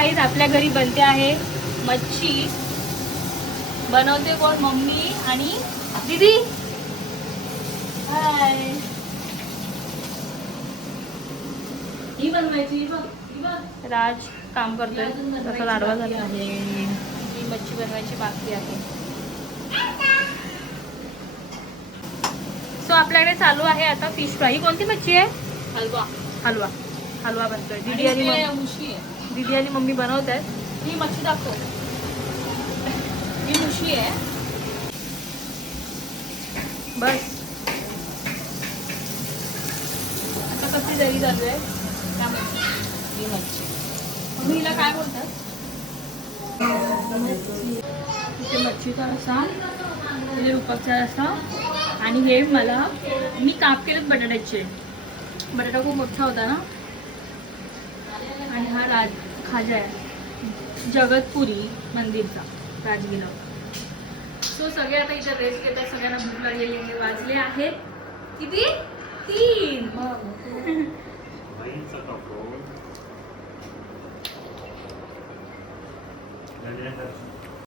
Guys आपल्या घरी बनते आहे मच्छी. बनवते कोण? मम्मी आणि दीदी. हाय. ही बनवायची राज काम करतोय. तसा लाडवा झाला आहे. ही मच्छी बनवायची बाकी आहे. सो आपल्याकडे चालू आहे आता फिश फ्राय. ही कोणती मच्छी आहे? हलवा. हलवा हलवा बनतोय. दीदी आणि मम्मी बनवत आहेत. ही मच्छी दाखव. ही मुशी आहे बस. आता कसली जरी चालू आहे ही मच्छी. मम्मी हिला काय बोलतात? इथे मच्छीचा रस्सा, म्हणजे रुपकचा रस्सा. आणि हे मी काप केलेत बटाट्याचे. बटाटा खूप मोठा होता ना. आणि हा खाजा आहे जगतपुरी मंदिरचा, राजगिरा. सो सगळे आता इथे रेस्ट घेतात. सगळ्यांना भूक लागलेली आहे. वाजले आहेत किती? 3.